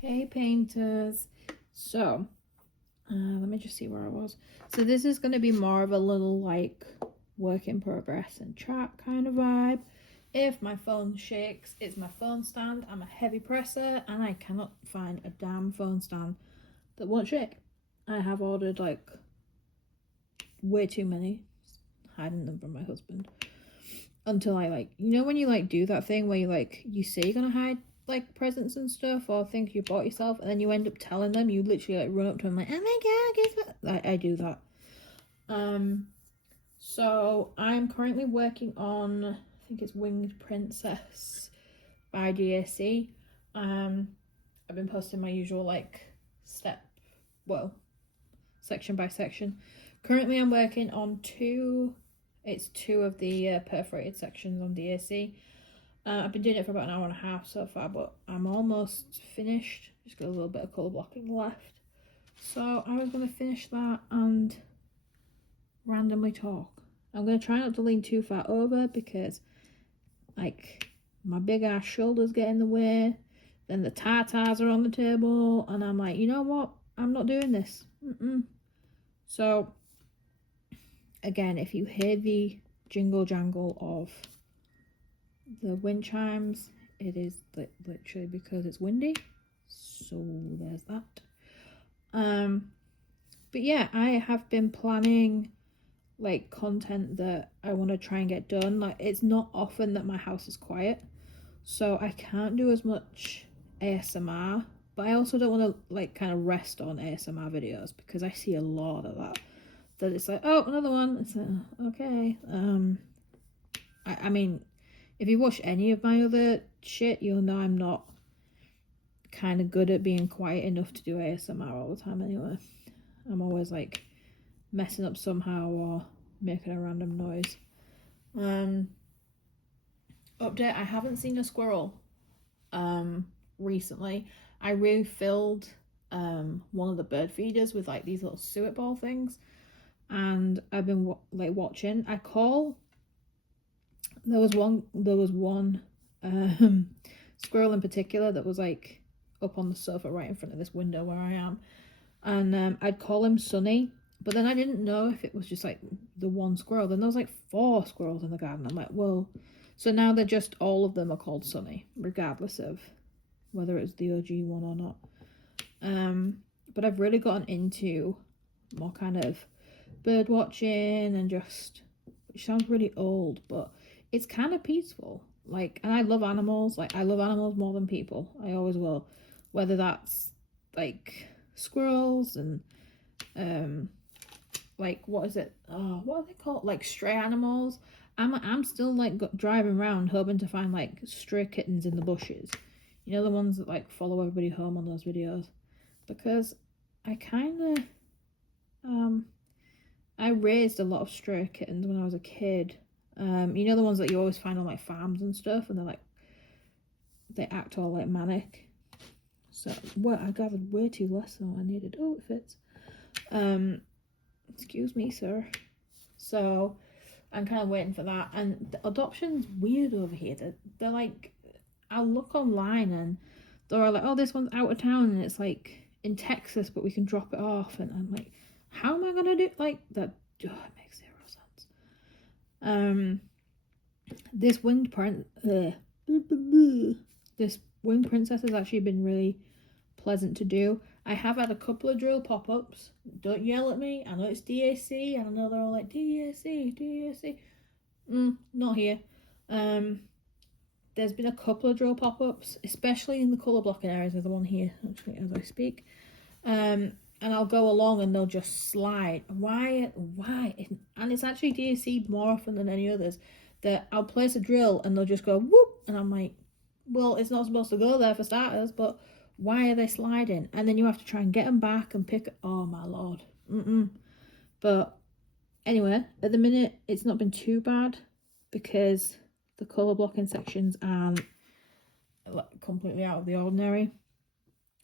Hey painters. So let me just see where I was. So this is going to be more of a little like work in progress and chat kind of vibe. If my phone shakes, it's my phone stand. I'm a heavy presser and I cannot find a damn phone stand that won't shake. I have ordered like way too many, hiding them from my husband, until I like, you know when you like do that thing where you like, you say you're gonna hide like presents and stuff or things you bought yourself, and then you end up telling them, you literally like run up to them like, oh my god, guess what? I do that. So I'm currently working on, I think it's Winged Princess by DAC. I've been posting my usual like section by section. Currently I'm working on two of the perforated sections on DAC. I've been doing it for about an hour and a half so far, but I'm almost finished. Just got a little bit of colour blocking left. So I was going to finish that and randomly talk. I'm going to try not to lean too far over because like my big ass shoulders get in the way. Then the tartars are on the table and I'm like, you know what? I'm not doing this. So again, if you hear the jingle jangle of the wind chimes, it is literally because it's windy. So there's that. But yeah, I have been planning like content that I want to try and get done. Like it's not often that my house is quiet, so I can't do as much ASMR, but I also don't want to like kind of rest on ASMR videos because I see a lot of that it's like, oh, another one. It's like, okay. I mean, if you watch any of my other shit, you'll know I'm not kind of good at being quiet enough to do ASMR all the time anyway. I'm always like messing up somehow or making a random noise. Update, I haven't seen a squirrel recently. I refilled one of the bird feeders with like these little suet ball things, and I've been like watching. There was one squirrel in particular that was like up on the sofa right in front of this window where I am, and I'd call him Sonny, but then I didn't know if it was just like the one squirrel. Then there was like 4 squirrels in the garden. I'm like, well, so now they're just, all of them are called Sonny, regardless of whether it's the OG one or not. But I've really gotten into more kind of bird watching and just, which sounds really old, but it's kind of peaceful. Like, and I love animals. Like, I love animals more than people. I always will. Whether that's like squirrels and like what is it? Oh, what are they called? Like stray animals. I'm still like driving around hoping to find like stray kittens in the bushes. You know, the ones that like follow everybody home on those videos. Because I kind of I raised a lot of stray kittens when I was a kid. You know, the ones that you always find on like farms and stuff, and they're like, they act all like manic. So well, I gathered way too less than I needed. Oh, it fits. Excuse me, sir. So I'm kind of waiting for that. And the adoption's weird over here. They're like, I'll look online and they're like, oh, this one's out of town and it's like in Texas, but we can drop it off. And I'm like, how am I gonna do like that? Oh, it makes 0 sense. This winged princess has actually been really pleasant to do. I have had a couple of drill pop-ups. Don't yell at me. I know it's DAC, and I know they're all like DAC. Not here. There's been a couple of drill pop-ups, especially in the colour blocking areas. There's the one here, actually, as I speak. And I'll go along and they'll just slide. Why? And it's actually DAC more often than any others. That I'll place a drill and they'll just go whoop, and I'm like, well, it's not supposed to go there for starters, but why are they sliding? And then you have to try and get them back and pick. Oh my lord. But anyway, at the minute it's not been too bad because the colour blocking sections aren't like completely out of the ordinary,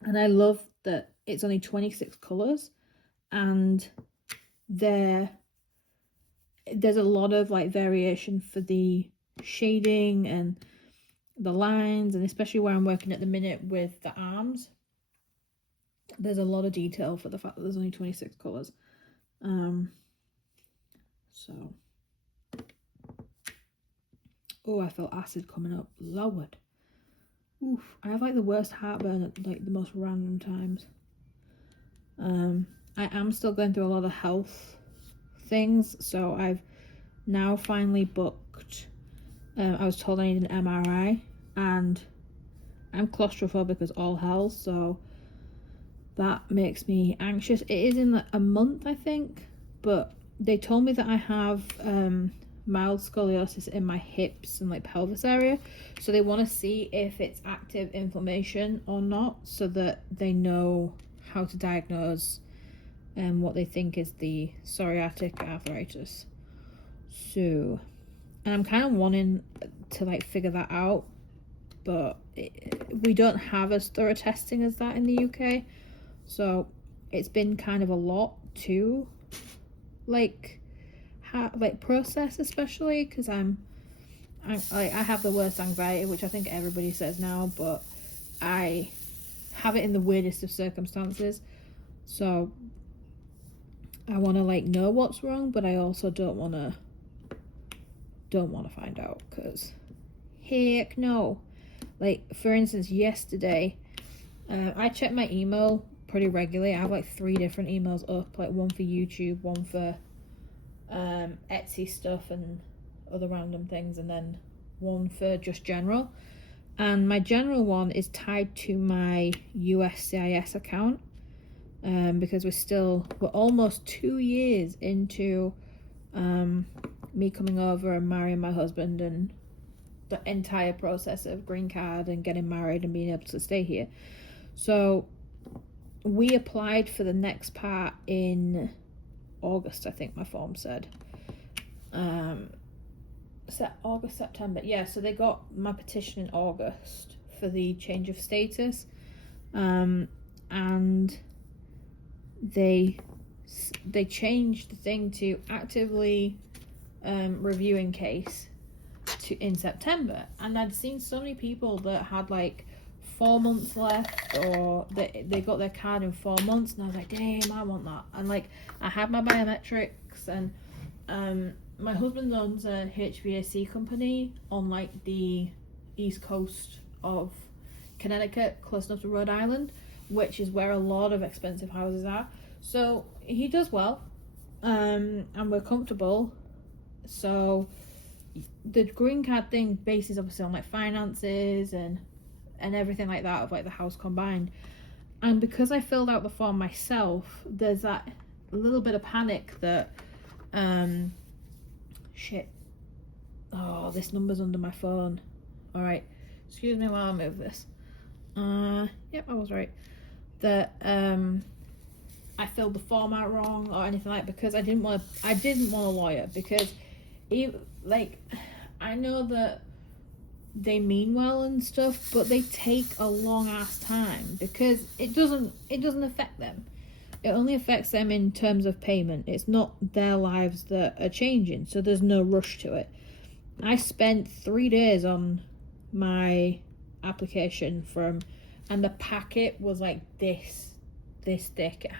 and I love that it's only 26 colours and they're there's a lot of like variation for the shading and the lines, and especially where I'm working at the minute with the arms, there's a lot of detail for the fact that there's only 26 colours. So, oh, I felt acid coming up. Lord. Oof, I have like the worst heartburn at like the most random times. I am still going through a lot of health things, so I've now finally booked. I was told I need an MRI, and I'm claustrophobic as all hell, so that makes me anxious. It is in a month, I think, but they told me that I have mild scoliosis in my hips and like pelvis area, so they want to see if it's active inflammation or not, so that they know how to diagnose what they think is the psoriatic arthritis. So, and I'm kind of wanting to like figure that out, but we don't have as thorough testing as that in the UK, so it's been kind of a lot to like process, especially because I have the worst anxiety, which I think everybody says now, but I have it in the weirdest of circumstances. So I want to like know what's wrong, but I also don't want to find out, because heck no. Like, for instance, yesterday I check my email pretty regularly. I have like 3 different emails up, like one for YouTube, one for Etsy stuff and other random things, and then one for just general. And my general one is tied to my USCIS account, because we're almost 2 years into me coming over and marrying my husband, and the entire process of green card and getting married and being able to stay here. So we applied for the next part in August, I think my form said. August, September. Yeah, so they got my petition in August for the change of status. And they changed the thing to actively reviewing case in September. And I'd seen so many people that had like 4 months left, or they got their card in 4 months, and I was like, damn, I want that. And like, I had my biometrics, and my husband owns a HVAC company on like the east coast of Connecticut, close enough to Rhode Island, which is where a lot of expensive houses are. So he does well, and we're comfortable. So the green card thing bases obviously on like finances and everything like that, of like the house combined. And because I filled out the form myself, there's that little bit of panic that shit, oh, this number's under my phone. All right, excuse me while I move this. Yep, I was right. That I filled the form out wrong or anything like, because I didn't want a lawyer, because I know that they mean well and stuff, but they take a long ass time, because it doesn't affect them. It only affects them in terms of payment. It's not their lives that are changing, so there's no rush to it. I spent 3 days on my application and the packet was like this thick.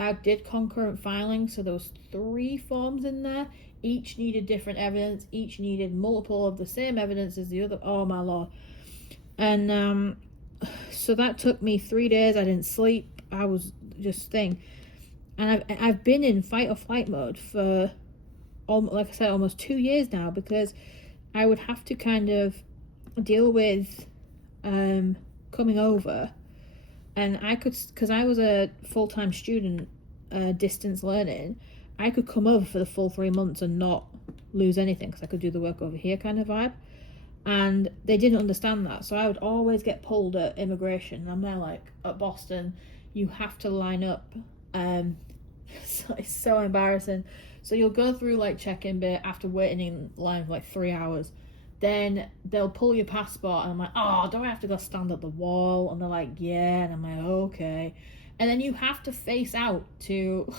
I did concurrent filing, so there was 3 forms in there. Each needed different evidence. Each needed multiple of the same evidence as the other. Oh my lord. And so that took me 3 days. I didn't sleep. I was just thing. And I've been in fight or flight mode for, like I said, almost 2 years now, because I would have to kind of deal with coming over. And I could, because I was a full-time student, distance learning, I could come over for the full 3 months and not lose anything, because I could do the work over here kind of vibe. And they didn't understand that, so I would always get pulled at immigration. And I'm there like, at Boston, you have to line up. So it's so embarrassing. So you'll go through like check-in bit after waiting in line for like 3 hours. Then they'll pull your passport, and I'm like, oh, do I have to go stand at the wall? And they're like, yeah. And I'm like, okay. And then you have to face out to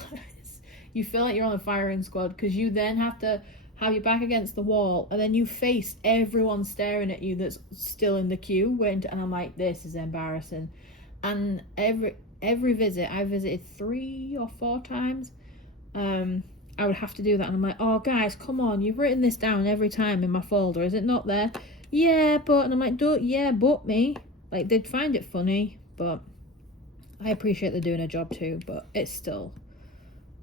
you feel like you're on a firing squad, because you then have to have your back against the wall, and then you face everyone staring at you that's still in the queue waiting to, and I'm like, this is embarrassing. And every visit, I visited 3 or 4 times, I would have to do that, and I'm like, oh guys, come on, you've written this down every time in my folder, is it not there? Yeah, but, and I'm like, don't, yeah, but me. Like, they'd find it funny, but I appreciate they're doing a job too, but it's still,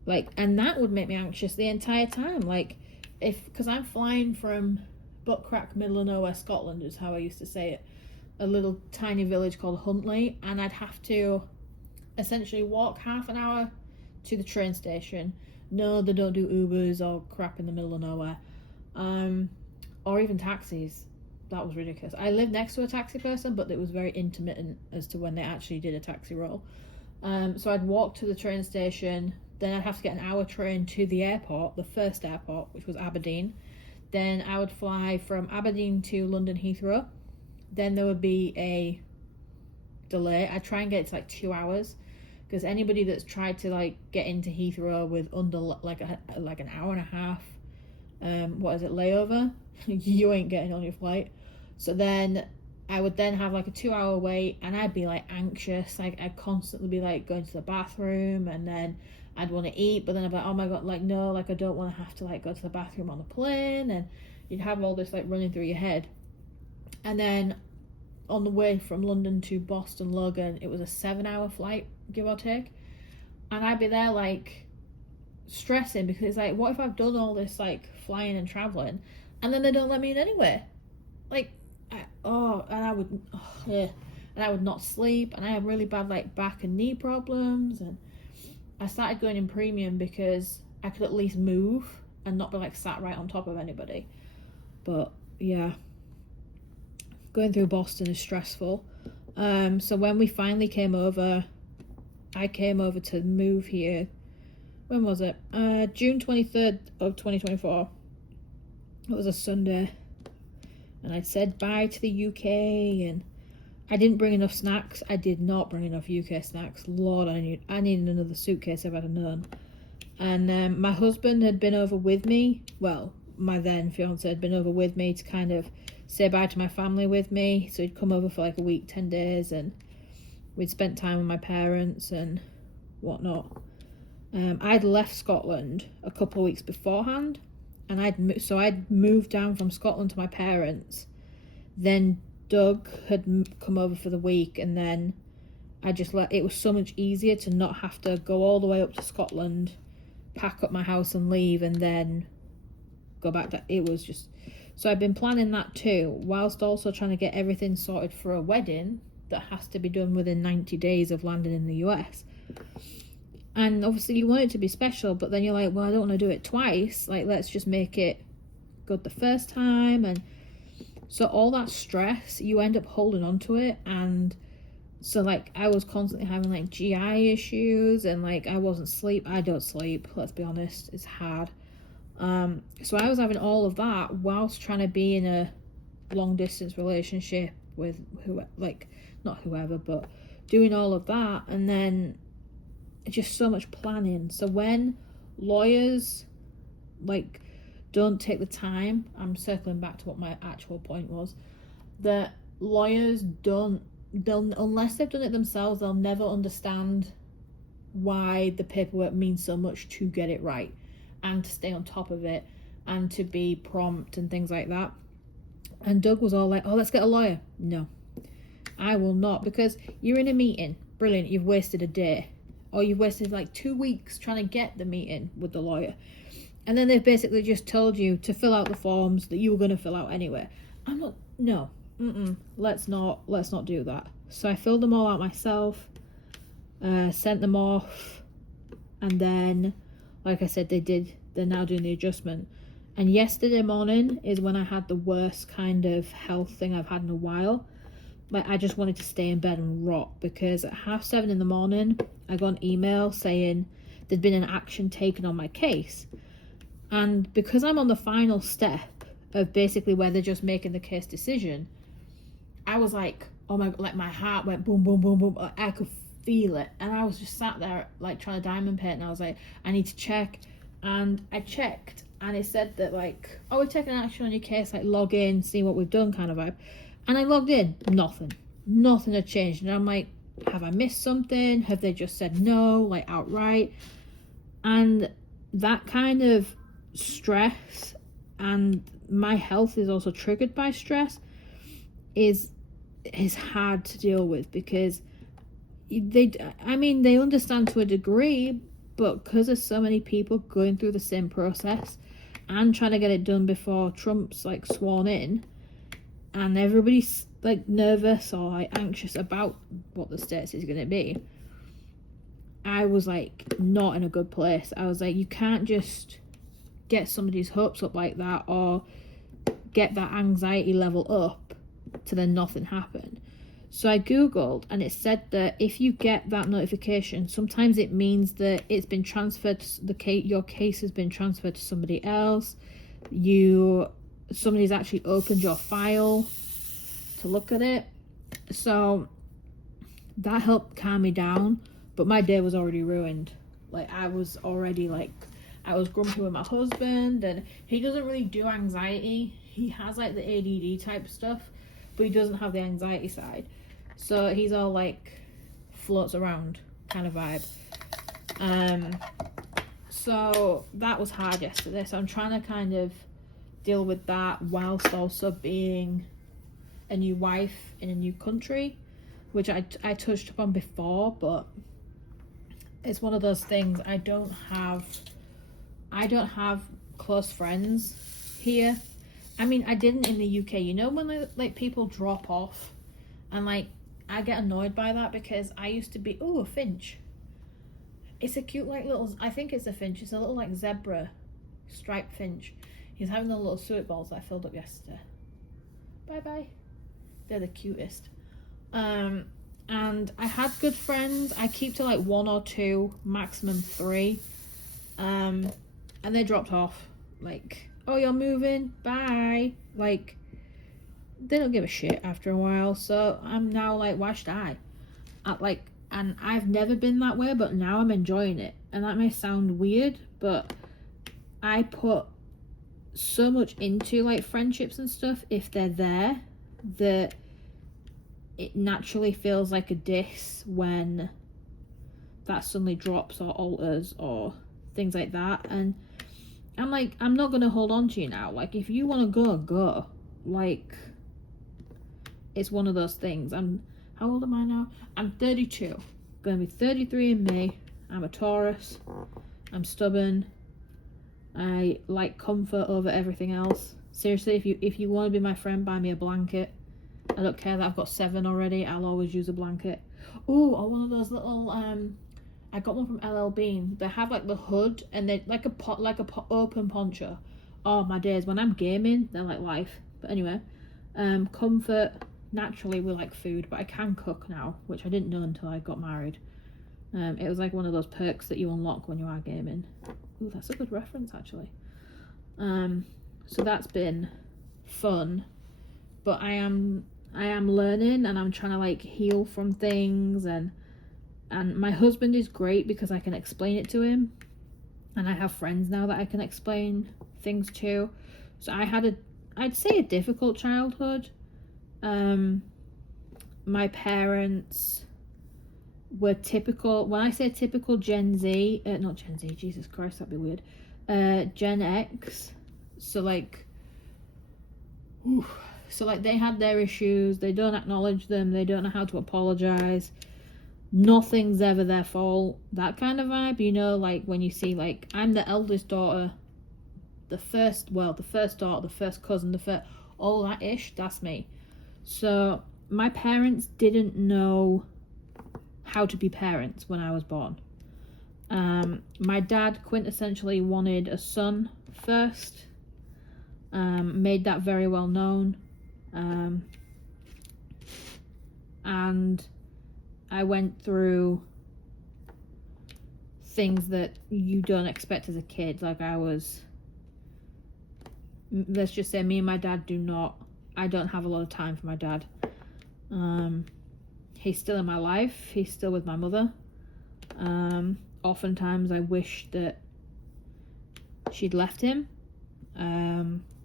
like, and that would make me anxious the entire time, like, because I'm flying from buttcrack middle of nowhere Scotland is how I used to say it, a little tiny village called Huntly, and I'd have to essentially walk half an hour to the train station. No, they don't do Ubers or crap in the middle of nowhere, or even taxis. That was ridiculous. I lived next to a taxi person, but it was very intermittent as to when they actually did a taxi roll. So I'd walk to the train station, then I'd have to get an hour train to the airport, the first airport, which was Aberdeen. Then I would fly from Aberdeen to London Heathrow. Then there would be a delay. I'd try and get it to like 2 hours, because anybody that's tried to like get into Heathrow with under like an hour and a half, layover, you ain't getting on your flight. So then I would then have like a 2 hour wait, and I'd be like anxious, like I'd constantly be like going to the bathroom, and then I'd want to eat, but then I'd be like, oh my god, like no, like I don't want to have to like go to the bathroom on the plane, and you'd have all this like running through your head. And then on the way from London to Boston Logan, it was a 7 hour flight, give or take, and I'd be there like stressing, because it's like, what if I've done all this like flying and traveling and then they don't let me in anyway? Like, I would not sleep, and I had really bad like back and knee problems, and I started going in premium because I could at least move and not be like sat right on top of anybody. But yeah, going through Boston is stressful. So when we finally came over, I came over to move here. When was it? June 23rd of 2024. It was a Sunday. And I said bye to the UK, and I didn't bring enough snacks. I did not bring enough UK snacks. Lord, I needed another suitcase if I'd have known. And my husband had been over with me. Well, my then fiance had been over with me to kind of say bye to my family with me. So he'd come over for like a week, 10 days, and we'd spent time with my parents and whatnot. I'd left Scotland a couple of weeks beforehand, and I'd moved down from Scotland to my parents. Then Doug had come over for the week, and then it was so much easier to not have to go all the way up to Scotland, pack up my house and leave, and then go back. So I've been planning that too, whilst also trying to get everything sorted for a wedding that has to be done within 90 days of landing in the US. And obviously you want it to be special, but then you're like, well, I don't want to do it twice. Like, let's just make it good the first time. And so all that stress, you end up holding on to it. And so like I was constantly having like GI issues, and like I don't sleep, let's be honest, it's hard. So I was having all of that whilst trying to be in a long distance relationship with not whoever, but doing all of that, and then just so much planning. So when lawyers like don't take the time, I'm circling back to what my actual point was, that lawyers unless they've done it themselves, they'll never understand why the paperwork means so much to get it right, and to stay on top of it, and to be prompt and things like that. And Doug was all like, oh, let's get a lawyer. No, I will not, because you're in a meeting, brilliant, you've wasted a day, or you've wasted like 2 weeks trying to get the meeting with the lawyer, and then they've basically just told you to fill out the forms that you were going to fill out anyway. Let's not do that. So I filled them all out myself, sent them off, and then, like I said, they're now doing the adjustment. And yesterday morning is when I had the worst kind of health thing I've had in a while. Like, I just wanted to stay in bed and rot, because at 7:30 in the morning, I got an email saying there'd been an action taken on my case. And because I'm on the final step of basically where they're just making the case decision, I was like, oh my god, like my heart went boom, boom, boom, boom. I could feel it. And I was just sat there like trying to diamond paint, and I was like, I need to check. And I checked, and it said that like, oh, we're taking action on your case, like log in, see what we've done kind of vibe. And I logged in, nothing had changed. And I'm like, have I missed something? Have they just said no, like outright? And that kind of stress, and my health is also triggered by stress, is hard to deal with, because they understand to a degree, but because there's so many people going through the same process and trying to get it done before Trump's like sworn in, and everybody's like nervous or like anxious about what the status is going to be, I was like not in a good place. I was like, you can't just get somebody's hopes up like that, or get that anxiety level up to then nothing happen. So I googled, and it said that if you get that notification, sometimes it means that it's been transferred to your case has been transferred to somebody else. Somebody's actually opened your file to look at it. So that helped calm me down, but my day was already ruined. Like I was grumpy with my husband, and he doesn't really do anxiety. He has like the ADD type stuff, but he doesn't have the anxiety side. So he's all like floats around kind of vibe. So that was hard yesterday. So I'm trying to kind of deal with that whilst also being a new wife in a new country, which I touched upon before, but it's one of those things. I don't have close friends here. I mean, I didn't in the UK. You know when like people drop off, and like I get annoyed by that, because I used to be a finch. It's a cute like little. I think it's a finch. It's a little like zebra, striped finch. He's having the little suet balls that I filled up yesterday. Bye bye. They're the cutest. And I had good friends. I keep to like 1 or 2, maximum 3. And they dropped off. Like, oh, you're moving, bye. Like, they don't give a shit after a while. So I'm now like, why should I? And I've never been that way, but now I'm enjoying it. And that may sound weird, but I put so much into like friendships and stuff, if they're there, that it naturally feels like a diss when that suddenly drops or alters or things like that. And I'm like, I'm not gonna hold on to you now. Like, if you want to go. Like, it's one of those things. How old am I now? I'm 32. Gonna be 33 in May. I'm a Taurus. I'm stubborn. I like comfort over everything else. Seriously, if you want to be my friend, buy me a blanket. I don't care that I've got 7 already. I'll always use a blanket. Oh, or one of those little I got one from LL Bean. They have like the hood, and they like open poncho. Oh my days, when I'm gaming, they're like life. But anyway, comfort. Naturally, we like food, but I can cook now, which I didn't know until I got married. It was like one of those perks that you unlock when you are gaming. Ooh, that's a good reference actually. So that's been fun, but I am learning, and I'm trying to like heal from things, and my husband is great because I can explain it to him, and I have friends now that I can explain things to. So I had I'd say a difficult childhood. My parents were typical, when I say typical Gen Z, not Gen Z, Jesus Christ, that'd be weird, Gen X. So like they had their issues, they don't acknowledge them, they don't know how to apologize, nothing's ever their fault, that kind of vibe. You know, like when you see, like, I'm the eldest daughter, the first daughter, the first cousin, all that ish, that's me. So my parents didn't know how to be parents when I was born. My dad quintessentially wanted a son first, made that very well known, and I went through things that you don't expect as a kid. Like, let's just say me and my dad I don't have a lot of time for my dad. he's still in my life. He's still with my mother. Oftentimes I wish that she'd left him.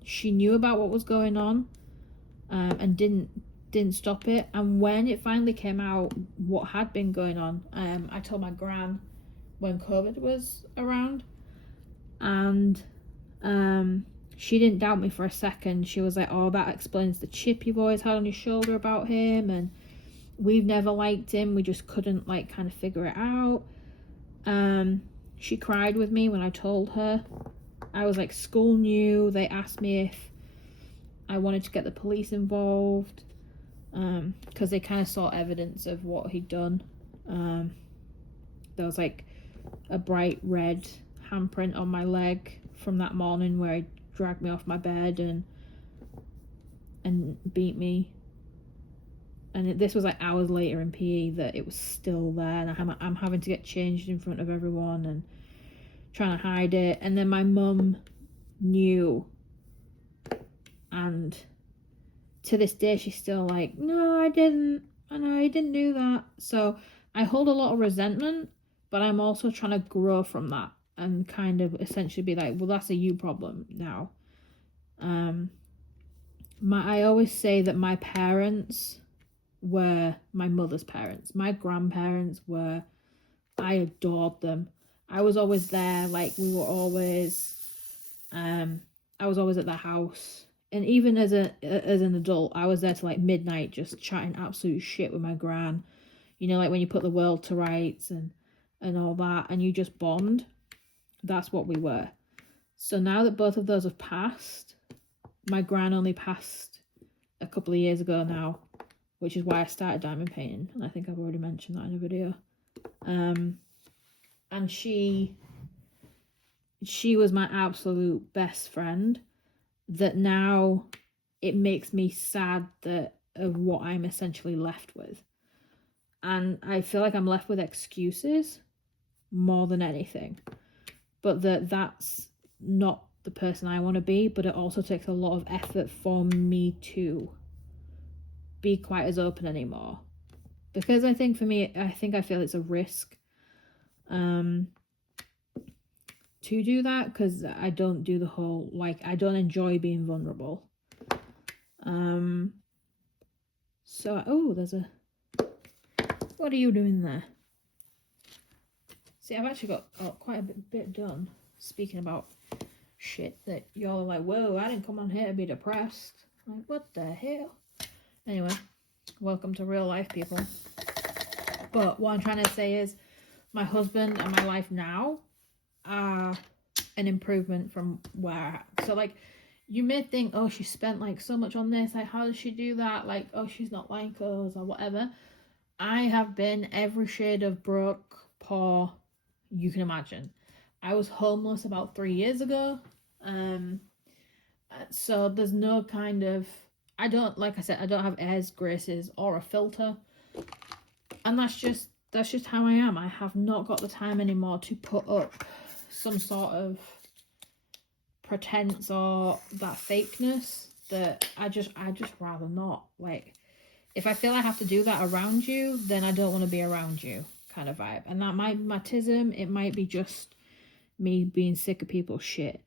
She knew about what was going on, and didn't stop it. And when it finally came out what had been going on, I told my gran when COVID was around, and she didn't doubt me for a second. She was like, oh, that explains the chip you've always had on your shoulder about him, and we've never liked him, we just couldn't like kind of figure it out. She cried with me when I told her. I was like, school knew. They asked me if I wanted to get the police involved, because they kind of saw evidence of what he'd done. There was like a bright red handprint on my leg from that morning where he dragged me off my bed and beat me. And this was like hours later in PE that it was still there, and I'm having to get changed in front of everyone and trying to hide it. And then my mum knew, and to this day she's still like, no, I didn't do that. So I hold a lot of resentment, but I'm also trying to grow from that and kind of essentially be like, well, that's a you problem now. I always say that my parents were my mother's parents. My grandparents were, I adored them. I was always there. Like, we were always, I was always at their house. And even as an adult, I was there till like midnight, just chatting absolute shit with my gran. You know, like when you put the world to rights and all that, and you just bond. That's what we were. So now that both of those have passed, my gran only passed a couple of years ago now, which is why I started diamond painting. And I think I've already mentioned that in a video. And she was my absolute best friend, that now it makes me sad of what I'm essentially left with. And I feel like I'm left with excuses more than anything. But that's not the person I want to be, but it also takes a lot of effort for me to be quite as open anymore. Because I think for me, I feel it's a risk to do that, because I don't do the whole, like, I don't enjoy being vulnerable. There's a, what are you doing there? See, I've actually got quite a bit done, speaking about shit that y'all are like, whoa, I didn't come on here to be depressed. Like, what the hell? Anyway, welcome to real life, people. But what I'm trying to say is, my husband and my life now are an improvement from where so like, you may think, oh, she spent like so much on this, like how does she do that, like, oh, she's not like us or whatever. I have been every shade of broke, poor you can imagine. I was homeless about 3 years ago, so there's no kind of, I don't have airs, graces, or a filter, and that's just how I am. I have not got the time anymore to put up some sort of pretense or that fakeness that I just rather not. Like, if I feel I have to do that around you, then I don't want to be around you, kind of vibe. And that might be autism, it might be just me being sick of people's shit.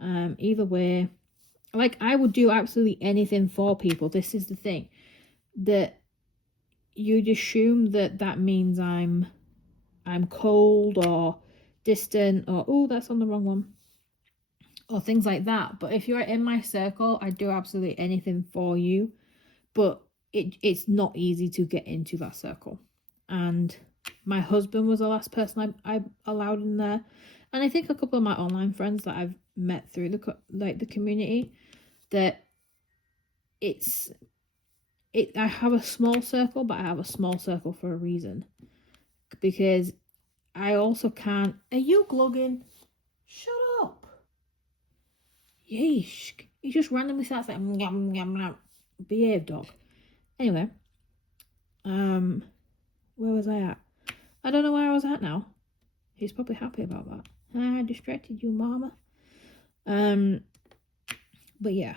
Either way, like, I would do absolutely anything for people. This is the thing, that you'd assume that means I'm cold or distant or, oh, that's on the wrong one, or things like that. But if you're in my circle, I do absolutely anything for you. But it's not easy to get into that circle. And my husband was the last person I allowed in there. And I think a couple of my online friends that I've met through the community, that I have a small circle, but I have a small circle for a reason. Because I also can't... Are you glugging? Shut up. Yeesh. He just randomly starts like... Yum, yum, yum. Behave, dog. Anyway. Where was I at? I don't know where I was at now. He's probably happy about that. I distracted you, mama. But yeah.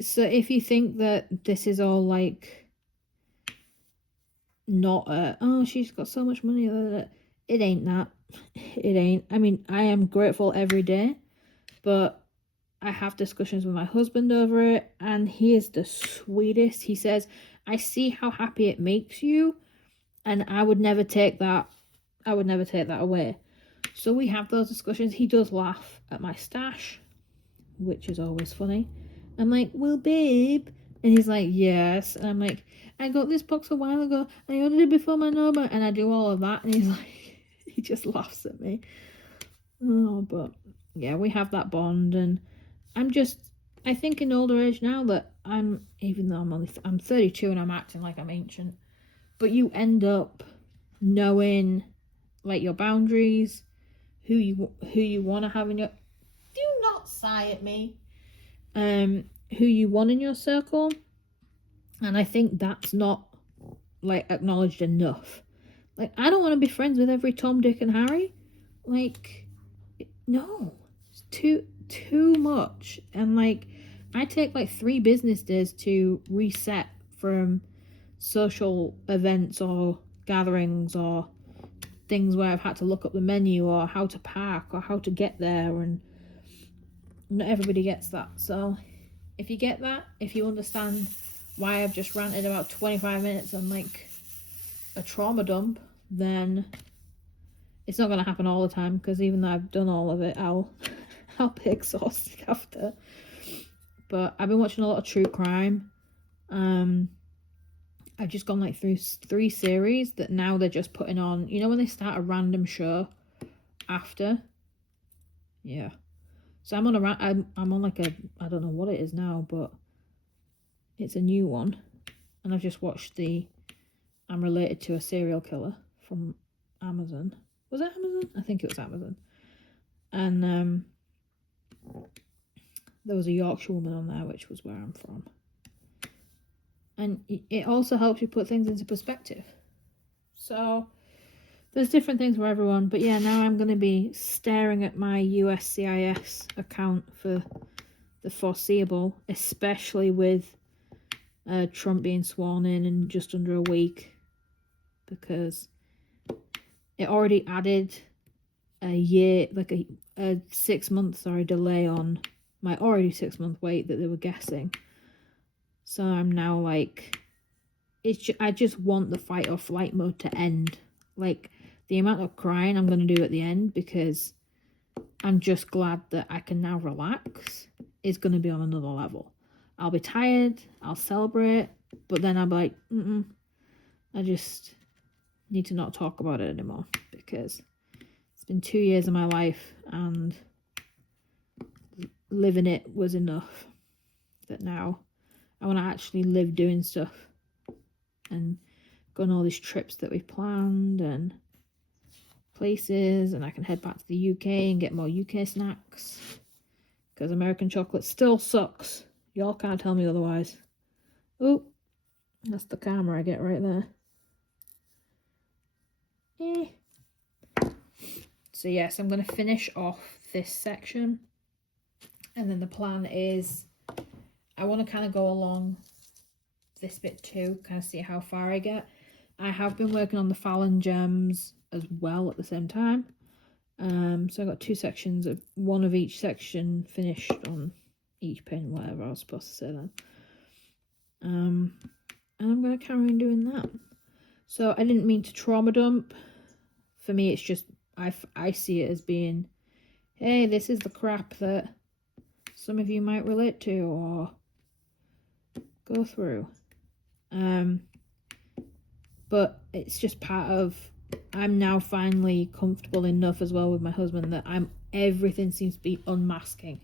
So if you think that this is all like not oh, she's got so much money. It ain't that. It ain't. I mean, I am grateful every day, but I have discussions with my husband over it, and he is the sweetest. He says, I see how happy it makes you, and I would never take that away. So we have those discussions. He does laugh at my stash, which is always funny. I'm like, well, babe. And he's like, yes. And I'm like, I got this box a while ago. I ordered it before my number. And I do all of that. And he's like, he just laughs at me. Oh, but yeah, we have that bond. And I think in older age now that even though I'm 32 and I'm acting like I'm ancient, but you end up knowing like your boundaries, who you want to have in your, do not sigh at me, who you want in your circle. And I think that's not like acknowledged enough. Like, I don't want to be friends with every Tom, Dick and Harry. Like, no, it's too much. And like, I take like 3 business days to reset from social events or gatherings or things where I've had to look up the menu or how to park or how to get there, and not everybody gets that. So if you get that, if you understand why I've just ranted about 25 minutes on like a trauma dump, then it's not going to happen all the time, because even though I've done all of it, I'll be exhausted after. But I've been watching a lot of true crime. I've just gone like through 3 series that now they're just putting on, you know, when they start a random show after. Yeah. So I'm on like a, I don't know what it is now, but it's a new one. And I've just watched I'm related to a serial killer from Amazon. Was it Amazon? I think it was Amazon. And there was a Yorkshire woman on there, which was where I'm from. And it also helps you put things into perspective. So there's different things for everyone. But yeah, now I'm going to be staring at my USCIS account for the foreseeable, especially with Trump being sworn in just under a week, because it already added a year, like a 6 month delay on my already 6 month wait that they were guessing. So I'm now like, I just want the fight or flight mode to end. Like, the amount of crying I'm going to do at the end, because I'm just glad that I can now relax, is going to be on another level. I'll be tired, I'll celebrate, but then I'll be like, I just need to not talk about it anymore, because it's been 2 years of my life and living it was enough. That now I want to actually live doing stuff and go on all these trips that we've planned and places, and I can head back to the UK and get more UK snacks, because American chocolate still sucks. Y'all can't tell me otherwise. Oh, that's the camera I get right there. So yes, I'm going to finish off this section, and then the plan is I want to kind of go along this bit too, kind of see how far I get. I have been working on the Fallon gems as well at the same time. So I got 2 sections of one of each section finished on each pin, whatever I was supposed to say then. And I'm going to carry on doing that. So I didn't mean to trauma dump. For me, it's just, I see it as being, hey, this is the crap that some of you might relate to or go through. But it's just part of, I'm now finally comfortable enough as well with my husband that everything seems to be unmasking.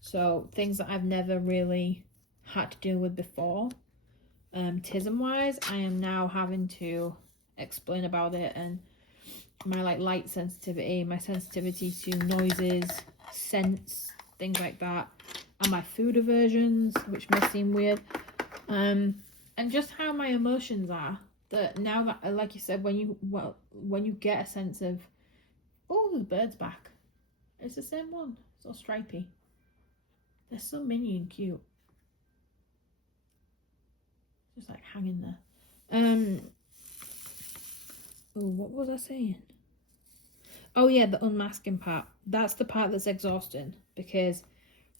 So things that I've never really had to deal with before, tism wise, I am now having to explain about it, and my like light sensitivity, my sensitivity to noises, scents, things like that, and my food aversions, which may seem weird, and just how my emotions are. That now that, like you said, when you get a sense of, oh, the bird's back, it's the same one, it's all stripy, they're so mini and cute, just like hanging there. Oh, what was I saying? Oh yeah, the unmasking part. That's the part that's exhausting because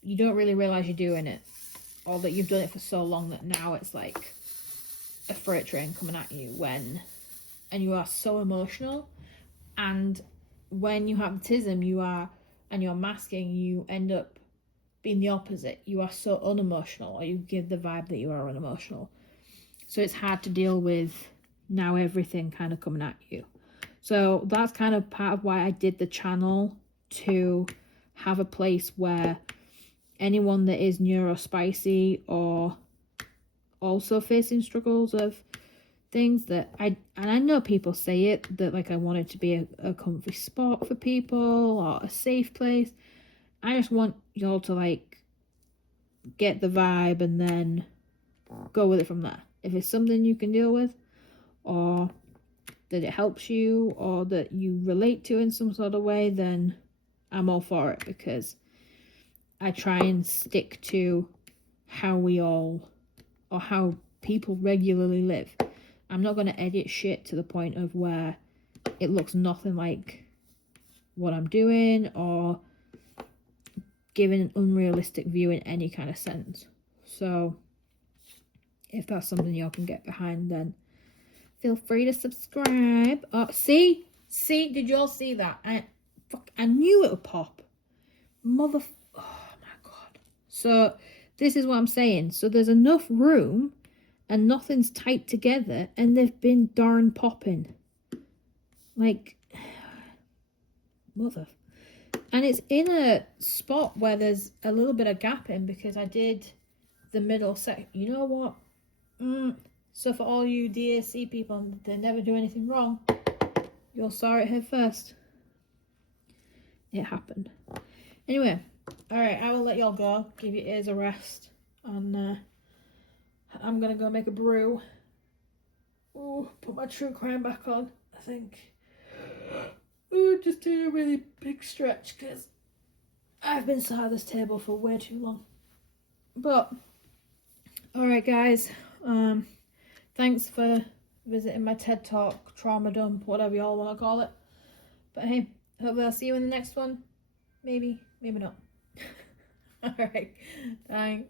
you don't really realise you're doing it, or that you've done it for so long that now it's like a freight train coming at you and you are so emotional. And when you have autism, and you're masking, you end up being the opposite. You are so unemotional, or you give the vibe that you are unemotional. So it's hard to deal with now everything kind of coming at you. So that's kind of part of why I did the channel, to have a place where anyone that is neurospicy or also facing struggles of things that I know people say it, that like I want it to be a comfy spot for people or a safe place. I just want y'all to like get the vibe and then go with it from there. If it's something you can deal with, or that it helps you, or that you relate to in some sort of way, then I'm all for it, because I try and stick to how we all, or how people regularly live. I'm not going to edit shit to the point of where it looks nothing like what I'm doing, or giving an unrealistic view in any kind of sense. So if that's something y'all can get behind, then feel free to subscribe. Oh, see, did y'all see that? I knew it would pop. Oh my god. So this is what I'm saying. So there's enough room and nothing's tight together, and they've been darn popping. Like, mother. And it's in a spot where there's a little bit of gap in, because I did the middle section. You know what? So for all you DAC people that never do anything wrong, you'll saw it here first. It happened. Anyway, alright, I will let y'all go. Give your ears a rest. And I'm gonna go make a brew. Ooh, put my true crime back on, I think. Ooh, just doing a really big stretch because I've been sat at this table for way too long. But, alright guys, thanks for visiting my TED Talk, trauma dump, whatever y'all want to call it. But hey, hopefully I'll see you in the next one. Maybe, maybe not. Alright, thanks.